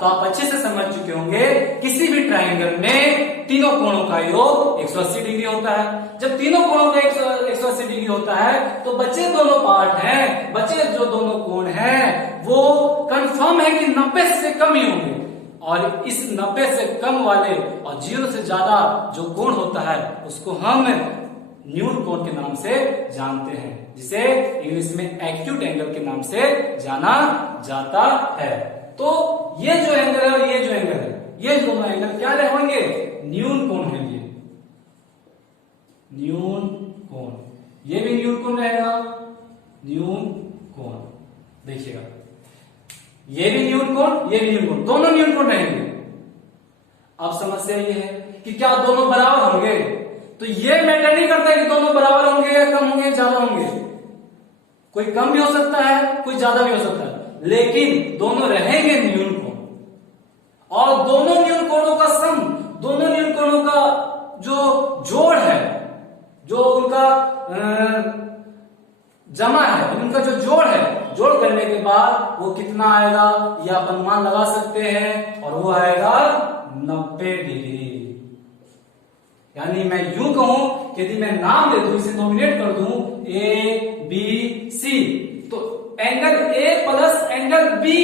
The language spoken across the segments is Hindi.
तो आप अच्छे से समझ चुके होंगे किसी भी ट्राइंगल में तीनों कोणों का योग 180 डिग्री होता है। जब तीनों कोणों का 180 डिग्री होता है तो बचे दोनों पार्ट हैं, बचे जो दोनों कोण हैं वो कंफर्म है कि 90 से कम ही होंगे, और इस 90 से कम वाले और 0 से ज्यादा जो कोण होता है उसको हम न्यून कोण के नाम से जानते हैं, जिसे इंग्लिश में एक्यूट एंगल के नाम से जाना जाता है। तो ये जो एंगल है और ये जो एंगल है, ये दोनों एंगल क्या रहेंगे? न्यून कोण है। ये न्यून कोण, ये भी न्यून कोण रहेगा, न्यून कोण। देखिएगा, ये भी न्यून कोण, ये भी न्यून कोण, दोनों न्यून कोण रहेंगे। अब समस्या ये है कि क्या दोनों बराबर होंगे? तो ये मैटर नहीं करता कि दोनों बराबर होंगे या कम होंगे, ज्यादा होंगे। कोई कम भी हो सकता है, कोई ज्यादा भी हो सकता है, लेकिन दोनों रहेंगे न्यून कोण। और दोनों न्यून कोणों का सम, दोनों न्यून कोणों का जो जोड़ है, जो उनका जमा है, उनका जो जोड़ है, जोड़ करने के बाद वो कितना आएगा ये आप अनुमान लगा सकते हैं, और वो आएगा 90 डिग्री। यानी मैं यूं कहूं कि यदि मैं नाम दे दूं, इसे नॉमिनेट कर दूं ए बी सी, तो angle A plus angle B,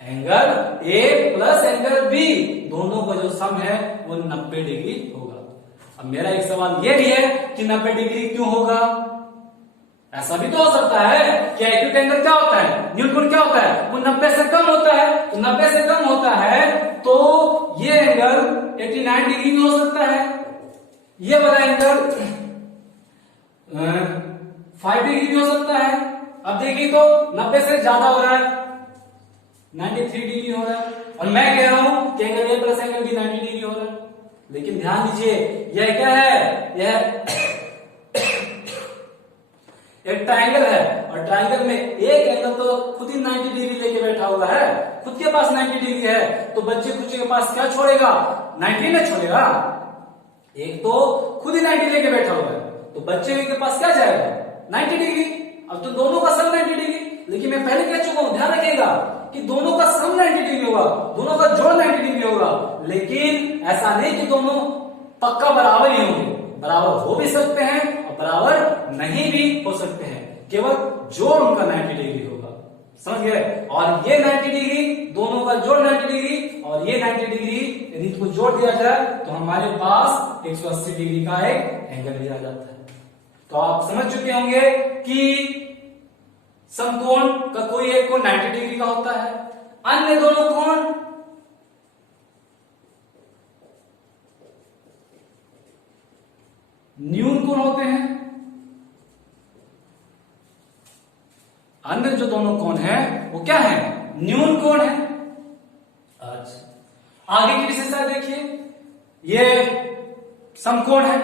angle A plus angle B, दोनों का जो सम है वो 90 डिग्री होगा। अब मेरा एक सवाल ये भी है कि 90 डिग्री क्यों होगा? ऐसा भी तो हो सकता है कि एक्यूट एंगल क्या होता है, न्यून कोण क्या होता है, वो 90 से कम होता है। तो 90 से कम होता है तो ये एंगल 89 डिग्री भी हो सकता है, ये वाला एंगल 5 डिग्री भी हो सकता है। अब देखिए तो 90 से ज्यादा हो रहा है, 93 डिग्री हो रहा है, और मैं कह रहा हूं कि angle A plus angle B 90 degree हो रहा है। लेकिन ध्यान दीजिए, यह क्या है? यह एक ट्रायंगल है, और ट्रायंगल में एक एंगल तो खुद ही 90 डिग्री लेके बैठा हुआ है, खुद के पास 90 डिग्री है, तो बच्चे कुछ के पास क्या छोड़ेगा? 90 न छोड़ेगा। एक तो खुद ही 90 लेके बैठा हुआ है, तो बच्चे के पास क्या जाएगा? 90 डिग्री। अब तो दोनों का सम 90 डिग्री, लेकिन मैं पहले कह चुका हूं, ध्यान रखिएगा कि दोनों का सम 90 डिग्री होगा, दोनों का जोड़ 90 डिग्री होगा। लेकिन ऐसा नहीं कि दोनों पक्का बराबर ही होंगे, बराबर हो भी सकते हैं और बराबर नहीं भी हो सकते हैं, केवल जोड़ उनका 90 डिग्री होगा। समझ गए? और ये 90 डिग्री, दोनों का जोड़ 90 डिग्री, और ये 90 डिग्री यदि इसको जोड़ दिया जाए तो हमारे पास 180 डिग्री का एक एंगल भी आ जाता है। तो आप समझ चुके होंगे कि समकोण का कोई एक कोण 90 डिग्री का होता है, अन्य दोनों कोण न्यून कोण होते हैं। अन्य जो दोनों कोण हैं वो क्या है? न्यून कोण है। अच्छा, आगे की विशेषता देखिए, ये समकोण है।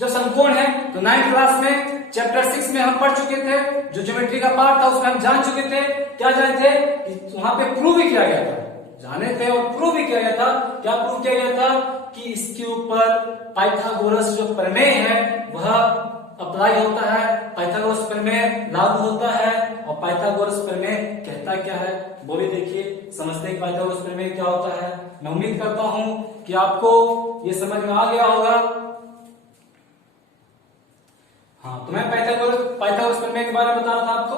जब समकोण है तो 9th क्लास में चैप्टर 6 में हम पढ़ चुके थे, जो ज्योमेट्री का पार्ट था उसमें हम जान चुके थे। क्या जाने थे? कि वहां पे प्रूव भी किया गया था, जाने थे और प्रूव भी किया गया था। क्या प्रूव किया गया था? कि इसके ऊपर पाइथागोरस जो प्रमेय है वह अप्लाई होता है, पाइथागोरस प्रमेय लागू होता है। और पाइथागोरस प्रमेय कहता क्या है वो भी देखिए, समझते हैं पाइथागोरस प्रमेय क्या होता है। मैं उम्मीद करता हूं कि आपको ये समझ में आ गया होगा। हाँ, तो मैं पाइथागोरस प्रमेय के बारे में बता रहा था आपको।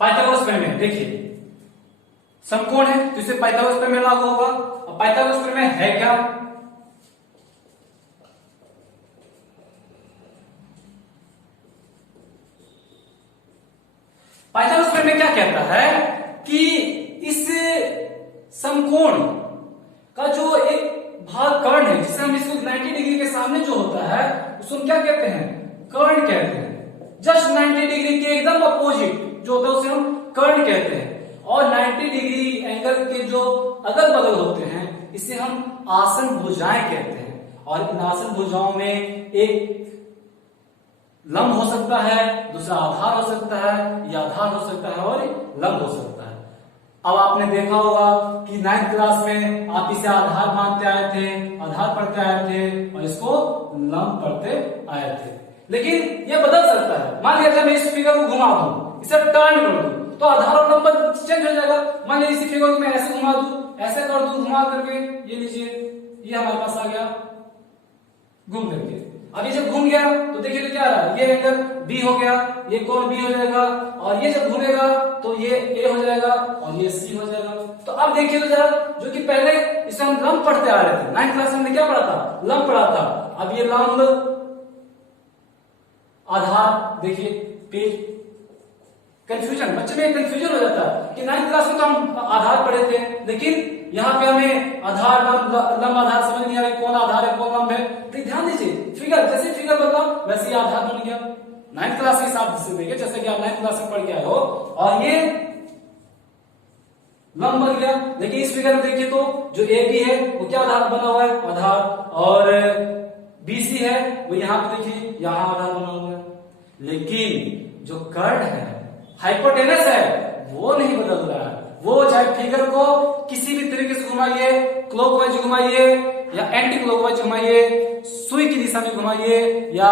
पाइथागोरस प्रमेय देखिए, समकोण है तो इसे पाइथागोरस प्रमेय लागू होगा। और पाइथागोरस प्रमेय है क्या? पाइथागोरस प्रमेय क्या कहता है कि इस समकोण का जो एक भाग कर्ण है, जिसे हम इसको 90 डिग्री के सामने जो होता है उसको क्या कहते हैं? कर्ण कहते हैं। जस्ट 90 डिग्री के एकदम अपोजिट जो होता है उसे हम कर्ण कहते हैं। और 90 डिग्री एंगल के जो अगल बगल होते हैं इसे हम आसन भुजाएं कहते हैं। और इन आसन भुजाओं में एक लंब हो सकता है, दूसरा आधार हो सकता है, या आधार हो सकता है और लंब हो सकता है। अब आपने देखा होगा कि 9th क्लास में आप इसे आधार मानते आए थे, आधार पढ़ते आए थे, और इसको लंब पढ़ते आए थे। लेकिन ये बदल सकता है। मान लिया मैं इस फिगर को घुमा दूं, इसे टर्न कर दूं, तो आधार और लंब चेंज हो जाएगा। मान लिया इसी फिगर को मैं ऐसे घुमा दूं घुमा करके ये लीजिए, ये हमारे पास आ गया घूम करके। अब ये जब घूम गया तो देखिए तो क्या रहा, ये एंगल बी हो गया, ये कोण बी हो जाएगा, और ये जब घूमेगा तो ये ए हो जाएगा और ये सी हो जाएगा। तो अब देखिए तो जरा, जो कि पहले इसे हम लंब पढ़ते आ रहे थे, 9th क्लास में हमने क्या पढ़ा था, लंब पढ़ा था। अब ये लंब आधार, देखिए फिर कंफ्यूजन, बच्चे में कंफ्यूजन हो जाता है कि 9th क्लास में तो हम आधार पढ़े थे, लेकिन यहाँ पे हमें आधार लंब आधार समझ नहीं आ रहा, कौन आधार है कौन लंब है। तो ध्यान दीजिए, फिगर जैसे फिगर बदला वैसे ही आधार बन गया। 9th क्लास के हिसाब से देखिए, जैसे कि आप 9th क्लास में पढ़ के आए हो, और ये लंब बन गया। लेकिन इस फिगर में देखिए तो जो ए बी है वो क्या आधार बना हुआ है, आधार, और बीसी है वो यहाँ पे देखिए यहाँ आधार बना हुआ है। लेकिन जो कर्ड है, हाइपोटेनस है, वो नहीं बदल रहा है। वो चाहे फिगर को किसी भी तरीके से घुमाइए, क्लॉकवाइज घुमाइए या एंटी क्लॉकवाइज घुमाइए, सुई की दिशा में घुमाइए या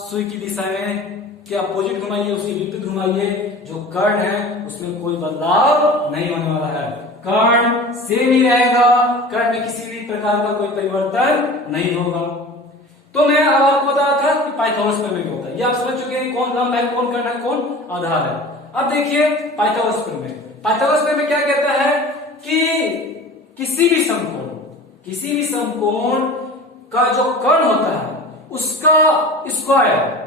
सुई की दिशा में के अपोजिट घुमाइए, उसके विपरीत घुमाइए, जो कर्ण है उसमें कोई बदलाव नहीं होने वाला है। कर्ण सेम ही रहेगा, कर्ण में किसी भी प्रकार का कोई परिवर्तन नहीं होगा। तो मैं अब आपको बताया था कि पाइथागोरस प्रमेय क्या होता है, ये आप समझ चुके हैं कौन लंब है, कौन कर्ण है, कौन आधार है। अब देखिए पाइथागोरस प्रमेय, पाइथागोरस प्रमेय क्या कहता है कि किसी भी समकोण का जो कर्ण होता है उसका स्क्वायर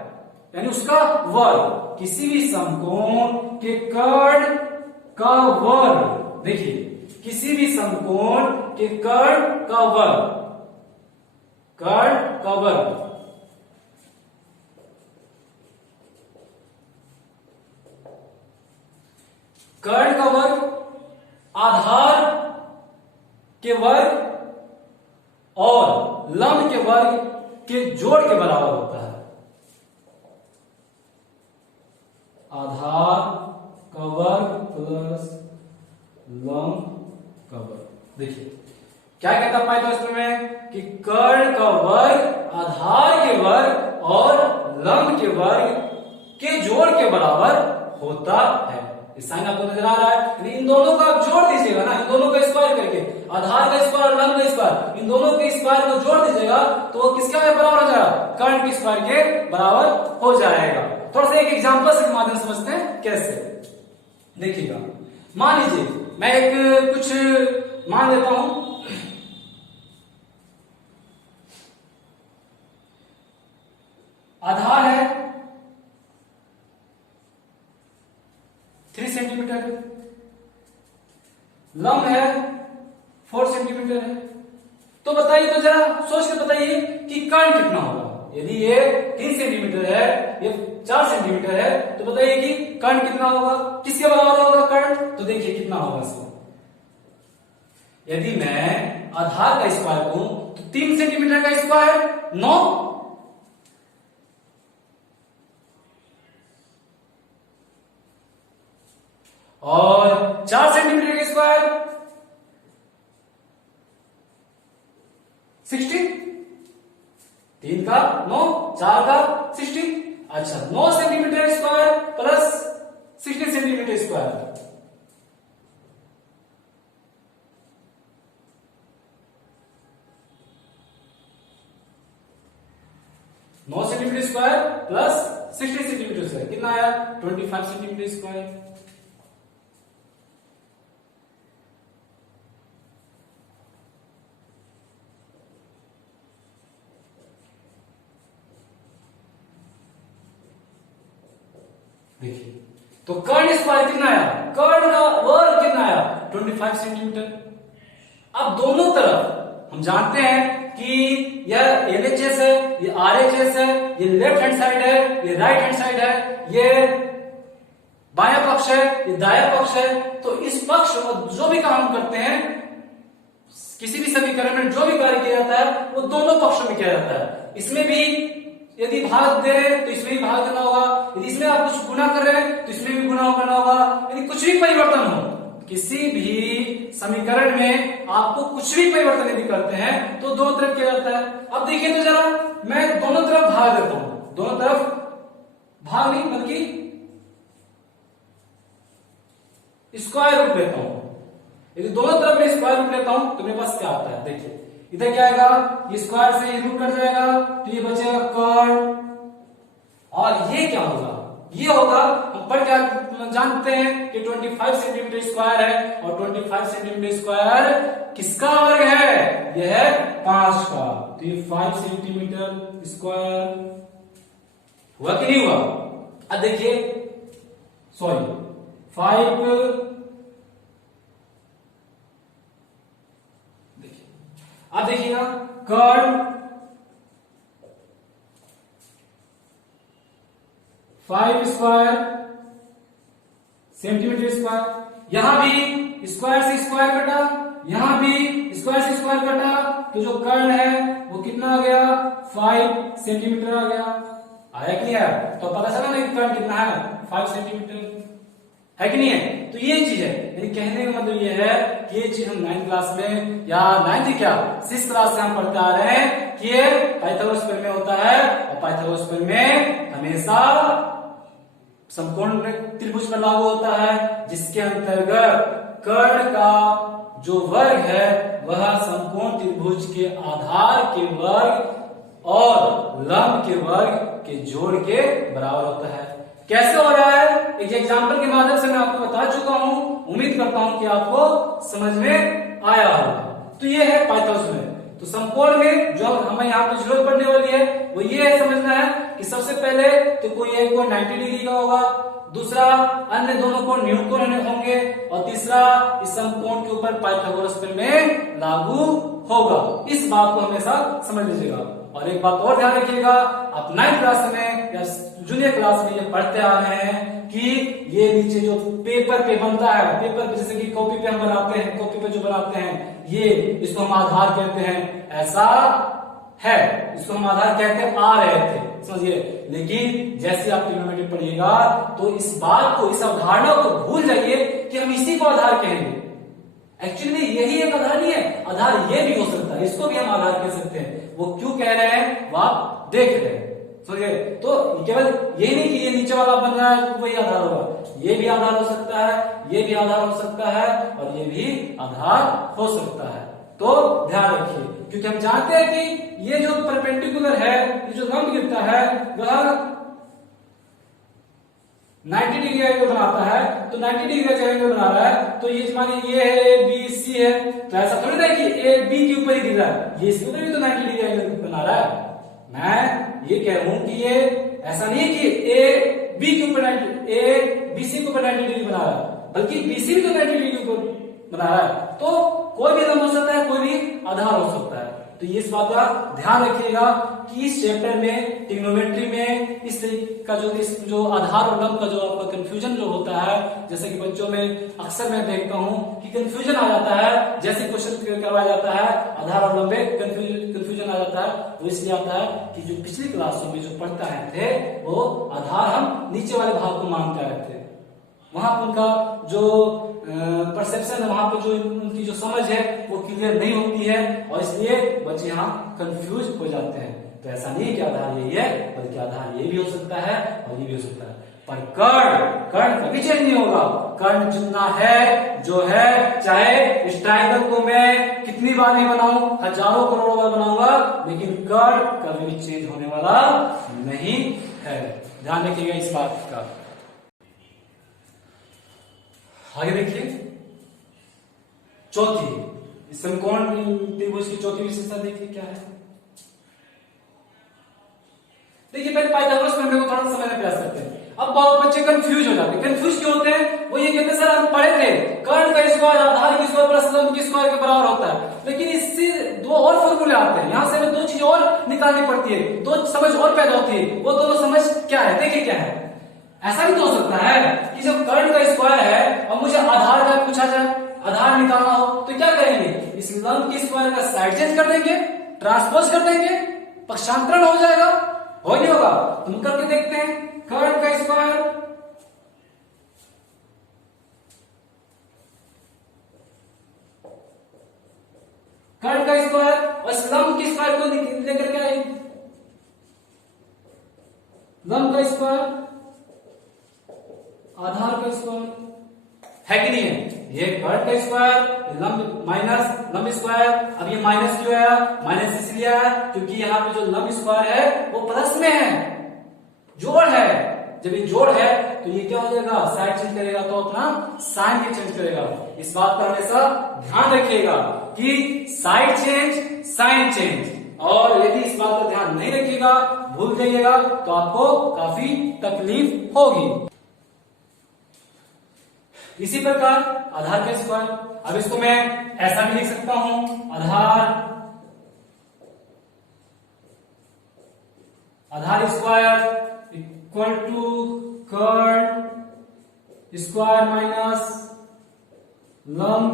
यानी उसका वर्ग, किसी भी समकोण के कर्ण का वर्ग, देखिए किसी भी समकोण के कर्ण का वर्ग, कर्ण का वर्ग कर्ण का वर्ग आधार के वर्ग और लंब के वर्ग के जोड़ के बराबर होता है। आधार का वर्ग प्लस लंब का वर्ग। देखिए क्या कहता है पाइथागोरस प्रमेय कि कर्ण का वर्ग आधार के वर्ग और लंब के वर्ग के जोड़ के बराबर होता है। इस साइन आपको नजर आ रहा है, इन दोनों का आप जोड़ दीजिएगा ना, इन दोनों का स्क्वायर करके, आधार का स्क्वायर और लंब का स्क्वायर, इन दोनों के स्क्वायर को जोड़ दीजिएगा तो वो किसके बराबर हो जाएगा, कर्ण के स्क्वायर के बराबर हो जाएगा। थोड़ा सा एक एग्जांपल के माध्यम से समझते हैं कैसे। देखिएगा, मान लीजिए मैं एक कुछ मान लेता हूं, आधार है 3 सेंटीमीटर, लंब है 4 सेंटीमीटर है। तो बताइए, तो जरा सोच के बताइए कि कर्ण कितना होगा। यदि ये 3 सेंटीमीटर है, ये 4 सेंटीमीटर है, तो बताइए कि कर्ण कितना होगा, किसके बराबर होगा कर्ण। तो देखिए कितना होगा इसको, यदि मैं आधार का स्क्वायर कहूं तो 3 सेंटीमीटर का स्क्वायर 9, और 4 सेंटीमीटर का स्क्वायर 16, 3 का 9, 4 का 16। अच्छा, 9 centimetre square plus 16 centimetre square, नौ centimetre square plus 60 centimetre square कितना आया, 25 सेंटीमीटर स्क्वायर। देखिए तो कर्ण स्क्वायर कितना आया, कर्ण का वर्ग कितना आया, 25 सेंटीमीटर। अब दोनों तरफ हम जानते हैं कि यह LHS है, ये RHS है, ये लेफ्ट हैंड साइड है, ये राइट हैंड साइड है, ये बायां पक्ष है, ये दायां पक्ष है। तो इस पक्ष में जो भी काम हम करते हैं, किसी भी समीकरण में जो भी कार्य किया जाता है वो दोनों पक्षों में किया जाता है। इसमें भी यदि भाग दे रहे हैं तो इसमें भी भाग देना होगा, यदि इसमें आप कुछ गुणा कर रहे हैं तो इसमें भी गुणा करना होगा। यदि कुछ भी परिवर्तन हो, किसी भी समीकरण में आपको कुछ भी परिवर्तन यदि करते हैं तो दोनों तरफ किया जाता है। अब देखिए तो जरा, मैं दोनों तरफ भाग देता हूं, दोनों तरफ भाग नहीं बल्कि स्क्वायर रूट लेता हूं। यदि दोनों तरफ मैं स्क्वायर रूट लेता हूं तो मेरे पास क्या आता है, देखिए इधर क्या आएगा, ये स्क्वायर से रूट कट जाएगा तो ये बचेगा कर्ड, और ये क्या होगा, ये होगा, हम पर क्या जानते हैं कि 25 सेंटीमीटर स्क्वायर है, और 25 सेंटीमीटर स्क्वायर किसका वर्ग है, यह है 5 का, तो ये 5 सेंटीमीटर स्क्वायर हुआ कि नहीं हुआ। अब देखिए सॉरी 5, देखिए अब देखिएगा कर्ड 5 स्क्वायर सेंटीमीटर स्क्वायर, यहां भी स्क्वायर से स्क्वायर कटा, यहां भी स्क्वायर से स्क्वायर कटा, तो जो कर्ण है वो कितना आ गया, 5 सेंटीमीटर आ गया, आया कि नहीं आया, तो पता चला ना कि कर्ण कितना है, 5 सेंटीमीटर है कि नहीं है। तो ये चीज है, यानी कहने का मतलब ये है कि ये चीज हम 9th क्लास में या 9th क्या 6th क्लास से हम पढ़ते आ रहे हैं कि ये पाइथागोरस प्रमेय होता है, और पाइथागोरस प्रमेय हमेशा समकोण त्रिभुज पर लागू होता है, जिसके अंतर्गत कर्ण का जो वर्ग है वह समकोण त्रिभुज के आधार के वर्ग और लंब के वर्ग के जोड़ के बराबर होता है। कैसे हो रहा है, एक एग्जाम्पल के माध्यम से मैं आपको बता चुका हूं, उम्मीद करता हूं कि आपको समझ में आया होगा। तो ये है पाइथागोरस प्रमेय। तो समकोण में जो हमें यहाँ पे जरूरत पड़ने वाली है वो ये है समझना है कि सबसे पहले तो कोई एक कोण 90 डिग्री का होगा, दूसरा अन्य दोनों कोण न्यून कोण होंगे, और तीसरा इस समकोण के ऊपर पाइथागोरस प्रमेय लागू होगा। इस बात को हमेशा समझ लीजिएगा। और एक बात और ध्यान रखिएगा, आप 9th क्लास में या जूनियर क्लास में ये पढ़ते आ रहे हैं कि ये नीचे जो पेपर पे बनता है, पेपर पे जैसे कि कॉपी पे हम बनाते हैं, कॉपी पे जो बनाते हैं ये, इसको हम आधार कहते हैं, ऐसा है, इसको हम आधार कहते आ रहे थे, समझिए। लेकिन जैसे आप ट्रिग्नोमेट्री पढ़िएगा तो इस बात को, इस अवधारणा को भूल जाइए कि हम इसी को आधार कहेंगे। एक्चुअली यही एक आधार नहीं है, आधार ये भी हो सकता है, इसको भी हम आधार कह सकते हैं। वो क्यों कह रहे हैं वो आप देख रहे हैं, समझिए। तो केवल यही नहीं कि ये नीचे वाला बन रहा है तो वही आधार होगा, ये भी आधार हो सकता है, ये भी आधार हो सकता है, और ये भी आधार हो सकता है। तो ध्यान रखिए, क्योंकि हम जानते हैं कि ये जो परपेंडिकुलर है, ये जो लंब गिरता है वह 90 डिग्री का एंगल बनाता है, तो 90 डिग्री का एंगल बना रहा है, तो ये मानिए ये है ए बी सी है, तो ऐसा थोड़ी ना कि ए बी के ऊपर ही गिर रहा है, ये इसके ऊपर भी तो 90 डिग्री का एंगल बना रहा है। मैं ये कह रहा हूं कि ये ऐसा नहीं है कि ए बी के ऊपर ए बी सी के ऊपर 90 डिग्री बना रहा है, बल्कि बी सी भी तो 90 डिग्री के ऊपर बना रहा है। तो कोई भी लंब हो सकता है, कोई भी आधार हो सकता है। तो ये इस बात का ध्यान रखिएगा कि इस चैप्टर में ट्रिग्नोमेट्री में इस तरीके का जो आधार और लंब का जो आपका कंफ्यूजन जो होता है, जैसे कि बच्चों में अक्सर मैं देखता हूं कि कंफ्यूजन आ जाता है, जैसे क्वेश्चन करवाया जाता है आधार और लंब में कंफ्यूजन आ जाता है, वो इसलिए आता है कि जो पिछली क्लासों में जो पढ़ता है थे वो आधार हम नीचे वाले भाग को मानते आए थे, वहां पर उनका जो परसेप्शन है, वहां पे जो उनकी जो समझ है वो क्लियर नहीं होती है, और इसलिए बच्चे यहाँ कंफ्यूज हो जाते हैं। तो ऐसा नहीं कि आधार यही है, बल्कि आधार ये भी हो सकता है और ये भी हो सकता है। पर कर्ण कभी चेंज नहीं होगा, कर्ण जितना है जो है, चाहे इस ट्रायंगल को मैं कितनी बार नहीं बनाऊं, हजारों करोड़ों बार बनाऊंगा, लेकिन कर्ण कभी भी चेंज होने वाला नहीं है। ध्यान रखिएगा इस बात का। आगे देखिए चौथी समकोण त्रिभुज की चौथी विशेषता देखिए क्या है। देखिए पहले पाइथागोरस प्रमेय को थोड़ा समझने का प्रयास करते हैं। अब बहुत बच्चे कंफ्यूज हो जाते हैं। कंफ्यूज क्यों होते हैं? वो ये कहते हैं सर हम पढ़े थे कर्ण का स्क्वायर आधार की स्क्वायर प्लस लंब की स्क्वायर के बराबर होता है, लेकिन इससे दो और फॉर्मूले आते हैं, यहां से हमें दो चीजें और निकालनी पड़ती है, दो समझ और पैदा होती है। वो दोनों समझ क्या है देखिए क्या है। ऐसा भी तो हो सकता है कि जब कर्ण का स्क्वायर है और मुझे आधार का पूछा जाए, आधार निकालना हो, तो क्या करेंगे, इस लंब की स्क्वायर का साइड चेंज कर देंगे, ट्रांसपोज कर देंगे, पक्षांतरण हो जाएगा, हो नहीं होगा? तुम करके देखते हैं। कर्ण का स्क्वायर और इस लंब की स्क्वायर को लेकर के आए, लंब का स्क्वायर आधार का स्क्वायर है कि नहीं है? ये कर्ड का स्क्वायर, लंब माइनस लंब स्क्वायर। अब ये माइनस क्यों आया? माइनस इसलिए आया क्योंकि यहाँ पे जो लंब स्क्वायर है वो प्लस में है, जोड़ है। जब ये जोड़ है तो ये क्या हो जाएगा? साइड चेंज करेगा तो अपना साइन भी चेंज करेगा। इस बात का हमेशा ध्यान रखिएगा कि साइड चेंज साइन चेंज, और यदि इस बात का ध्यान नहीं रखिएगा, भूल जाइएगा, तो आपको काफी तकलीफ होगी। इसी प्रकार आधार का स्क्वायर, अब इसको मैं ऐसा भी लिख सकता हूं, आधार स्क्वायर इक्वल टू कर्ड स्क्वायर माइनस लंब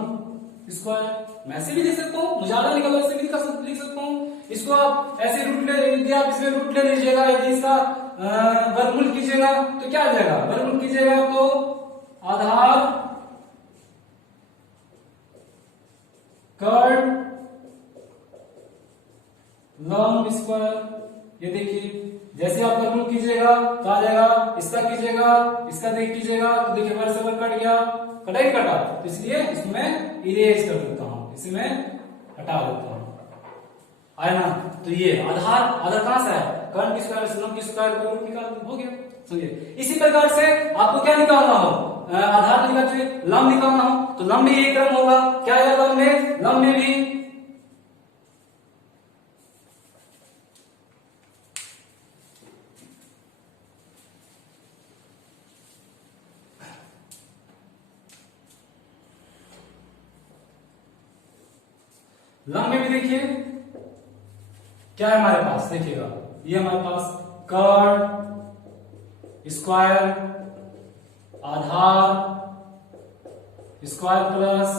स्क्वायर। मैं ऐसे भी लिख सकता हूं, ज्यादा निकल ऐसे भी लिख सकता हूं। इसको आप ऐसे रूट ले, यदि आप इसमें रूट ले लीजिएगा, यदि इसका वर्गमूल कीजिएगा तो क्या आ जाएगा? वर्गमूल कीजिएगा तो आधार कर्ड लंब स्क्वायर। ये देखिए जैसे आप वर्गमूल कीजिएगा तो आ जाएगा, इसका कीजिएगा, इसका कीजिएगा तो देखिए वर्ग से वर्ग कट गया, कटा ही कटा, तो इसलिए इसमें इरेज कर देता हूं, इसमें हटा देता हूं, आया ना। तो ये आधार कहां से है? कर्ड की स्क्वायर से लंब की स्क्वायर का रूट निकाल हो गया, समझिए। इसी प्रकार से आपको क्या निकालना हो? आधार निकाल चाहिए, लंब निकालना हो तो लंब में ये क्रम होगा। क्या है लंब में? लंब में भी देखिए क्या है हमारे पास, देखिएगा ये हमारे पास कर्ड स्क्वायर आधार स्क्वायर प्लस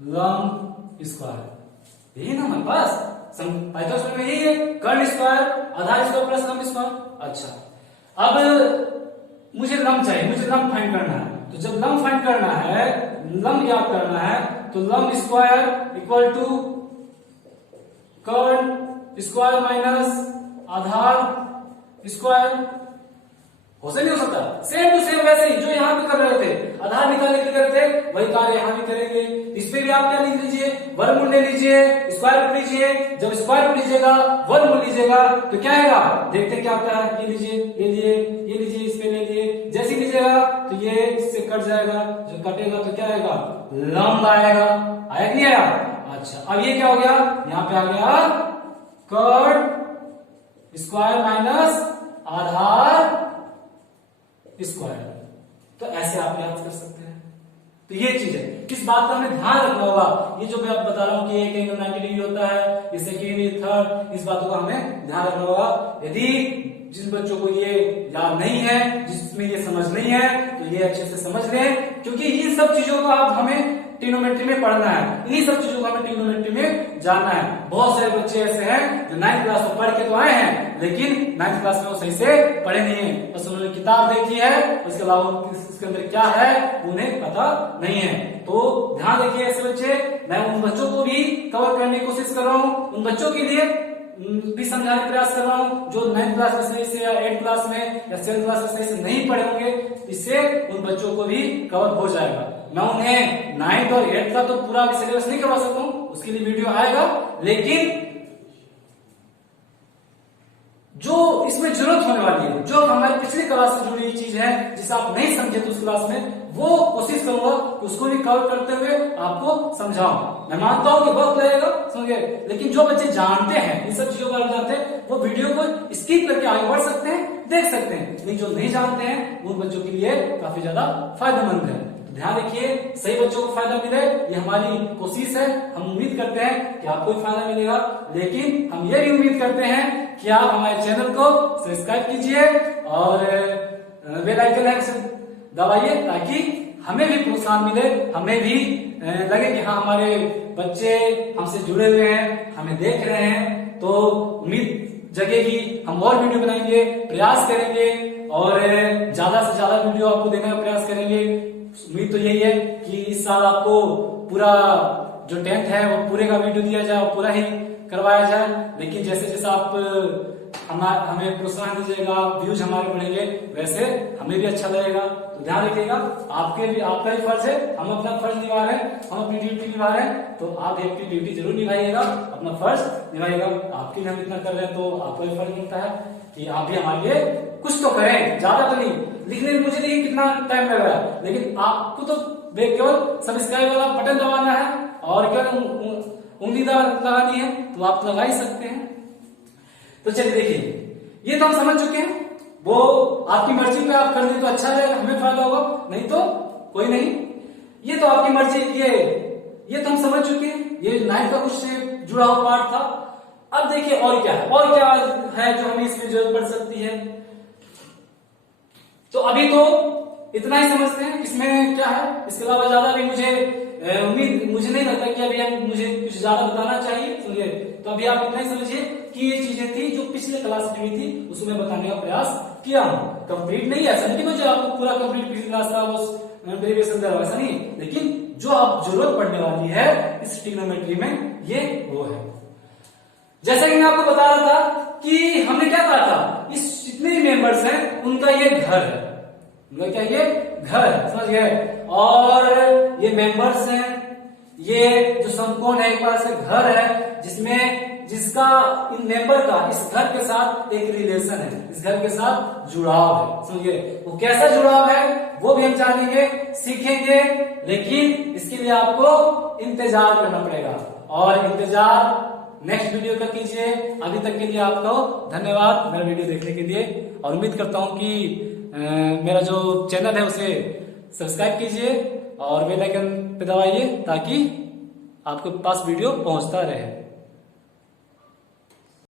लंब स्क्वायर, यही ना हमारे पास पाइथागोरस में यही है, कर्ड स्क्वायर आधार स्क्वायर प्लस लंब स्क्वायर। अच्छा अब मुझे लंब चाहिए, मुझे लंब फाइंड करना है। तो जब लंब फाइंड करना है, लंब ज्ञात करना है, तो लंब स्क्वायर इक्वल टू कर्ड स्क्वायर माइनस आधार स्क्वायर। हो से नहीं हो सकता? सेम टू सेम वैसे ही जो यहां पे कर रहे थे, आधार निकालने के लिए कर रहे थे, वही कार्य यहां भी करेंगे। इस पे भी आप क्या लिख लीजिए? वर्गमूल ले लीजिए, स्क्वायर रूट लीजिए। जब स्क्वायर रूट लीजिएगा, वर्गमूल लीजिएगा तो क्या आएगा? देखते क्या होता है। ये लीजिए, ये लिए, ये लीजिए, इस पे ले लिए। जैसे लीजिएगा तो ये इससे कट जाएगा, जो कटेगा तो क्या आएगा? लंब आएगा। आया कि नहीं आया? अच्छा अब ये क्या हो गया? यहां पे आ गया कर्ड स्क्वायर माइनस आधार स्क्वायर। तो ऐसे आप याद कर सकते हैं। तो ये चीज है, किस बात का हमें ध्यान रखना होगा। ये जो मैं आपको बता रहा हूं कि एक एंगल 90 डिग्री होता है, ये सेकेंड, ये थर्ड, इस बातों का हमें ध्यान रखना होगा। यदि जिन बच्चों को ये याद नहीं है, जिसमें ये समझ नहीं है, तो ये अच्छे से समझ लें, क्योंकि इन सब चीजों को आप हमें ट्रिग्नोमेट्री में पढ़ना है। इन्हीं सब चीजों को हमें ट्रिग्नोमेट्री में जानना है। बहुत सारे बच्चे ऐसे हैं जो 9th क्लास में पढ़ के तो आए हैं, लेकिन 9th क्लास में वो सही से पढ़े नहीं है, बस उन्होंने किताब देखी है, उसके अलावा इसके अंदर क्या है उन्हें पता नहीं है। तो ध्यान रखिए ऐसे बच्चे। मैं उन बच्चों को भी कवर करने की कोशिश कर रहा हूँ, उन बच्चों के लिए भी समझाने का प्रयास कर रहा हूँ जो 9th क्लास में सही से या 8th क्लास में या 7th क्लास में सही से नहीं पढ़े होंगे। इससे उन बच्चों को भी कवर हो जाएगा। मैं उन्हें 9th और 8th का तो पूरा सिलेबस नहीं करवा सकता हूँ, उसके लिए वीडियो आएगा, लेकिन जो इसमें जरूरत होने वाली है, जो हमारी पिछली क्लास से जुड़ी हुई चीज है, जिसे आप नहीं समझे तो उस क्लास में, वो कोशिश करूंगा कि उसको भी कवर करते हुए आपको समझाऊं। मैं मानता हूं कि वक्त लगेगा, समझे, लेकिन जो बच्चे जानते हैं इन सब चीजों को जानते हैं, वो वीडियो को स्किप करके आगे बढ़ सकते हैं, देख सकते हैं। लेकिन जो नहीं जानते हैं उन बच्चों के लिए काफी ज्यादा फायदेमंद है। ध्यान रखिए, सही बच्चों को फायदा मिले, ये हमारी कोशिश है। हम उम्मीद करते हैं कि आपको भी फायदा मिलेगा, लेकिन हम ये भी उम्मीद करते हैं कि आप हमारे चैनल को सब्सक्राइब कीजिए और बेल आइकन दबाइए, ताकि हमें भी प्रोत्साहन मिले, हमें भी लगे कि हाँ हमारे बच्चे हमसे जुड़े हुए हैं, हमें देख रहे हैं। तो उम्मीद जगेगी, हम और वीडियो बनाएंगे, प्रयास करेंगे और ज्यादा से ज्यादा वीडियो आपको देने का प्रयास करेंगे। उम्मीद तो यही है कि इस साल आपको पूरा जो 10th है वो पूरे का वीडियो दिया जाए और पूरा ही करवाया जाए, लेकिन जैसे जैसे आप हमें प्रोत्साहन दीजिएगा, व्यूज हमारे बढ़ेंगे, वैसे हमें भी अच्छा लगेगा। तो ध्यान रखिएगा, आपका भी फर्ज है, हम अपना फर्ज निभा रहे हैं, हम अपनी ड्यूटी निभा रहे हैं, तो आप भी अपनी ड्यूटी जरूर निभाइएगा, अपना फर्ज निभाइएगा। आपके लिए हम इतना कर रहे हैं तो आपका भी फर्ज बनता है कि आप भी हमारे लिए कुछ तो करें, ज्यादा तो नहीं। लिखने में मुझे देखिए कितना टाइम लग रहा है, लेकिन आपको तो केवल सब्सक्राइब वाला बटन दबाना है और केवल उंगली लगानी है, तो आप तो लगा ही सकते हैं। तो चलिए देखिए, ये तो हम समझ चुके हैं, वो आपकी मर्जी पे आप कर दें तो अच्छा रहेगा, हमें फायदा होगा, नहीं तो कोई नहीं। ये तो आपकी मर्जी, ये तो हम समझ चुके हैं, ये 9 का कुछ से जुड़ा हुआ पार्ट था। अब देखिए और क्या है, और क्या है जो हमें इसमें जरूरत पड़ सकती है। तो अभी तो इतना ही समझते हैं, इसमें क्या है, इसके अलावा ज्यादा भी मुझे नहीं लगता कि अभी मुझे कुछ ज्यादा बताना चाहिए। सुनिए, तो अभी आप इतना ही समझिए कि ये चीजें थी जो पिछले क्लास में थी, उसमें बताने का प्रयास किया हूं। कंप्लीट नहीं है, ऐसा नहीं कि मुझे आपको पूरा कंप्लीट पिछली क्लास का वो डेरिवेशन दे रहा, ऐसा नहीं, लेकिन जो आप जरूरत पड़ने वाली है इस ट्रिग्नोमेट्री में, ये वो है। जैसा कि मैं आपको बता रहा था कि हमने क्या कहा था, इस जितने भी मेंबर्स हैं उनका ये घर है, उनका क्या, ये घर, समझ गए। और ये मेंबर्स हैं, ये जो समकोण है एक बार से घर है, जिसका इन मेंबर का इस घर के साथ एक रिलेशन है, इस घर के साथ जुड़ाव है, समझिए। वो कैसा जुड़ाव है वो भी हम जानेंगे, सीखेंगे, लेकिन इसके लिए आपको इंतजार करना पड़ेगा, और इंतजार नेक्स्ट वीडियो का कीजिए। अभी तक के लिए आपको धन्यवाद मेरा वीडियो देखने के लिए, और उम्मीद करता हूं कि मेरा जो चैनल है उसे सब्सक्राइब कीजिए और बेल आइकन पे दबाइए ताकि आपके पास वीडियो पहुंचता रहे।